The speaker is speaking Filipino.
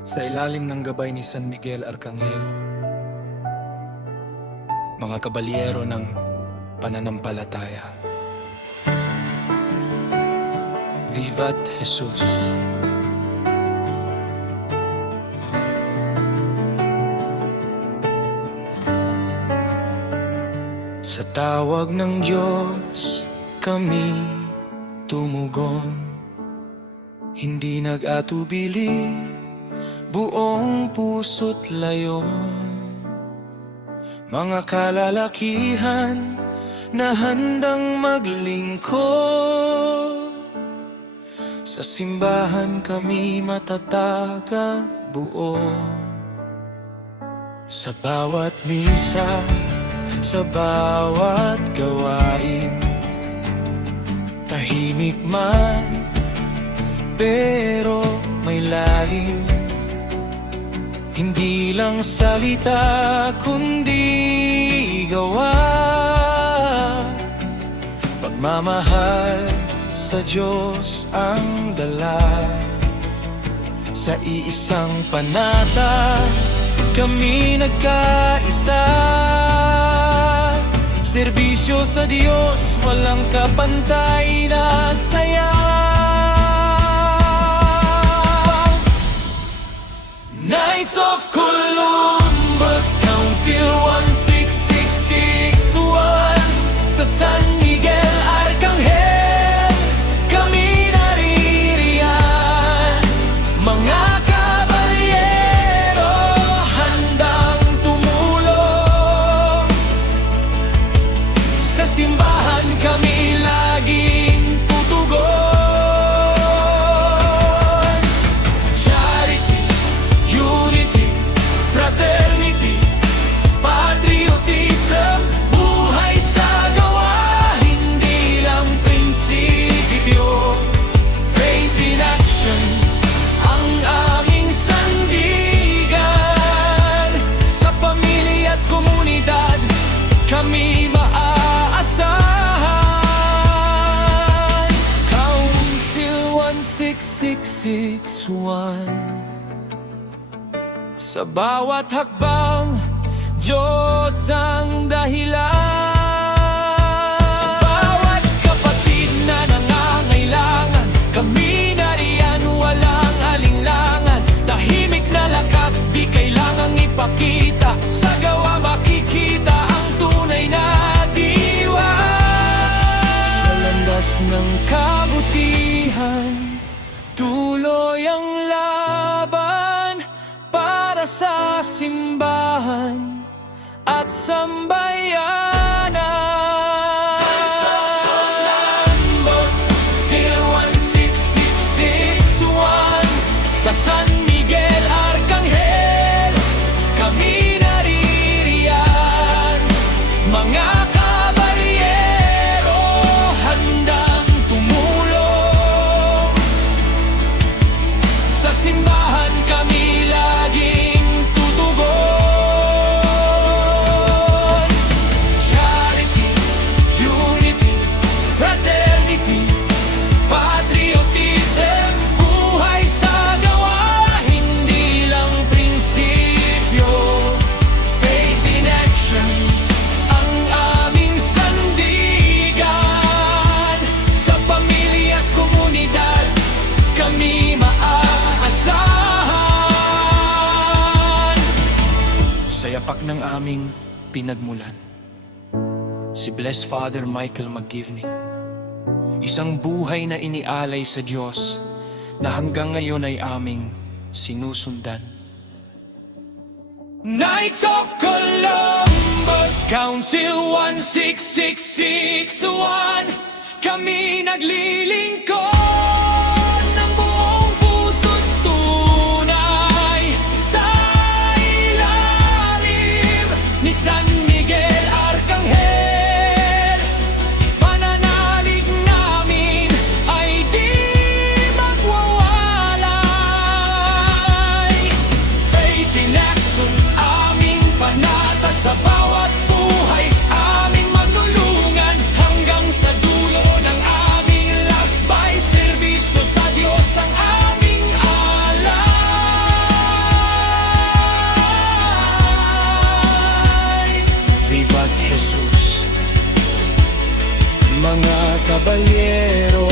Sa ilalim ng gabay ni San Miguel Arcangel, mga kabalyero ng pananampalataya. Vivat Jesus! Sa tawag ng Diyos kami tumugon, hindi nag-atubili, buong puso't layon. Mga kalalakihan na handang maglingkod, sa simbahan kami matataga buo. Sa bawat misa, sa bawat gawain, tahimik man pero may lalim. Hindi lang salita kundi gawa, pagmamahal sa Diyos ang dala. Sa iisang panata kami nagkaisa, serbisyo sa Diyos, walang kapantay na saya. Knights of Columbus, Council 16661, sa San Miguel Arcangel kami naririyan. Mga kabalyero handang tumulong, sa simbahan kami laging tutugon. Charity, unity, fraternity, patriotism, buhay sa gawa, hindi lang prinsipyo. Faith in action ang aming sandigan. Sa pamilya at komunidad kami maaasahan. Council 16661, sa bawat hakbang, Diyos ang dahilan. Sa bawat kapatid na nangangailangan, kami nariyan, walang alinlangan. Tahimik na lakas, di kailangang ipakita, sa gawa makikita ang tunay na diwa. Sa landas ng kabutihan, tuloy ang laban para sa simbahan at sambayanan. Columbus, 16661, sa San Miguel Arcangel kami naririyan. Mga kabalyero handang tumulong, sa simbahan kami laging tutugon. Charity, unity, fraternity, patriotism, buhay sa gawa, hindi lang prinsipyo. Faith in action ang aming sandigan. Sa pamilya at komunidad kami maaasahan. Sa yapak ng aming pinagmulan, si Blessed Father Michael McGivney, isang buhay na inialay sa Diyos na hanggang ngayon ay aming sinusundan. Knights of Columbus, Council 16661, kami naglilingkod ng buong puso't tunay, sa ilalim ni San Miguel Arcangel. Pananalig namin ay di magwawalay. Faith in action aming panata, sa bawat buhay aming manulungan, hanggang sa dulo ng aming kabalyero